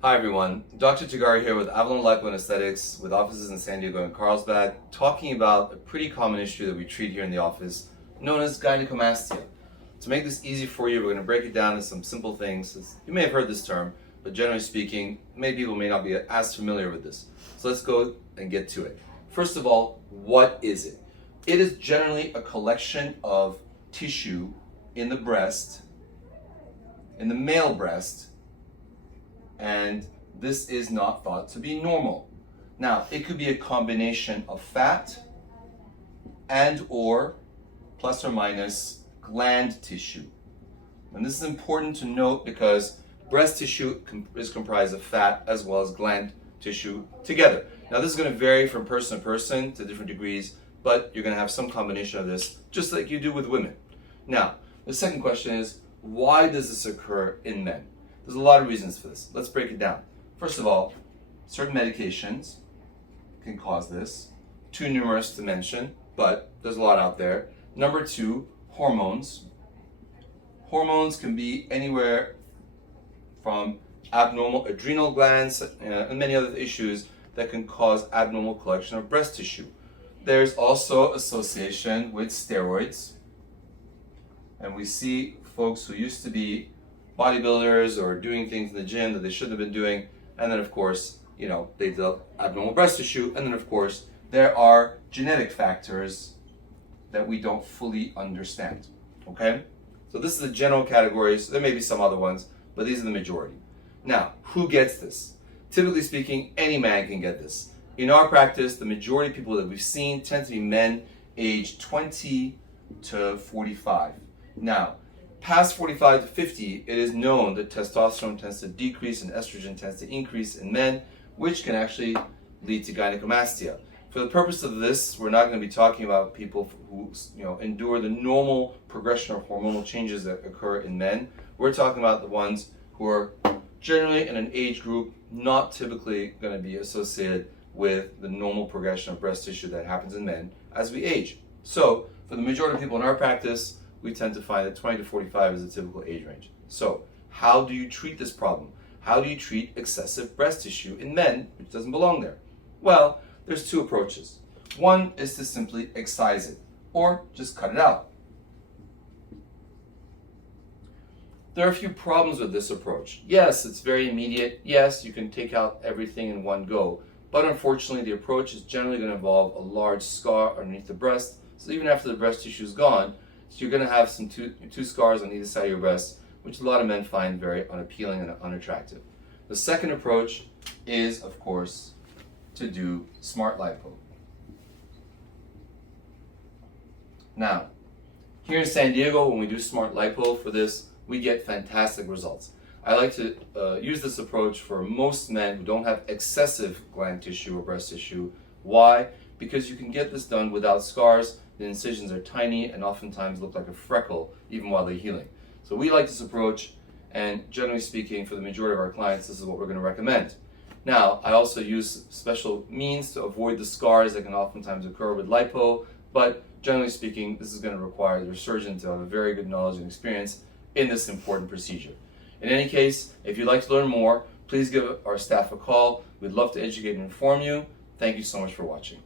Hi everyone, Dr. Tirgari here with Avalon Lipo and Aesthetics with offices in San Diego and Carlsbad, talking about a pretty common issue that we treat here in the office, known as gynecomastia. To make this easy for you, we're going to break it down into some simple things. You may have heard this term, but generally speaking, many people may not be as familiar with this. So let's go and get to it. First of all, what is it? It is generally a collection of tissue in the breast, in the male breast, and this is not thought to be normal. Now, it could be a combination of fat and or plus or minus gland tissue. And this is important to note because breast tissue is comprised of fat as well as gland tissue together. Now, this is going to vary from person to person to different degrees, but you're going to have some combination of this, just like you do with women. Now, the second question is, why does this occur in men? There's a lot of reasons for this. Let's break it down. First of all, certain medications can cause this. Too numerous to mention, but there's a lot out there. Number two, hormones. Hormones can be anywhere from abnormal adrenal glands and many other issues that can cause abnormal collection of breast tissue. There's also association with steroids. And we see folks who used to be bodybuilders or doing things in the gym that they shouldn't have been doing, and then of course, they develop abnormal breast tissue, and then of course, there are genetic factors that we don't fully understand, okay? So this is the general categories. There may be some other ones, but these are the majority. Now, who gets this? Typically speaking, any man can get this. In our practice, the majority of people that we've seen tend to be men aged 20 to 45. Now, past 45 to 50, it is known that testosterone tends to decrease and estrogen tends to increase in men, which can actually lead to gynecomastia. For the purpose of this, we're not going to be talking about people who endure the normal progression of hormonal changes that occur in men. We're talking about the ones who are generally in an age group not typically going to be associated with the normal progression of breast tissue that happens in men as we age. So, for the majority of people in our practice, we tend to find that 20 to 45 is a typical age range. So, how do you treat this problem? How do you treat excessive breast tissue in men, which doesn't belong there? Well, there's two approaches. One is to simply excise it, or just cut it out. There are a few problems with this approach. Yes, it's very immediate. Yes, you can take out everything in one go. But unfortunately, the approach is generally going to involve a large scar underneath the breast. So even after the breast tissue is gone, so you're going to have some two scars on either side of your breast, which a lot of men find very unappealing and unattractive. The second approach is, of course, to do smart lipo. Now, here in San Diego, when we do smart lipo for this, we get fantastic results. I like to use this approach for most men who don't have excessive gland tissue or breast tissue. Why? Because you can get this done without scars. The incisions are tiny and oftentimes look like a freckle even while they're healing. So we like this approach, and generally speaking, for the majority of our clients, this is what we're going to recommend. Now, I also use special means to avoid the scars that can oftentimes occur with lipo, but generally speaking, this is going to require the surgeon to have a very good knowledge and experience in this important procedure. In any case, if you'd like to learn more, please give our staff a call. We'd love to educate and inform you. Thank you so much for watching.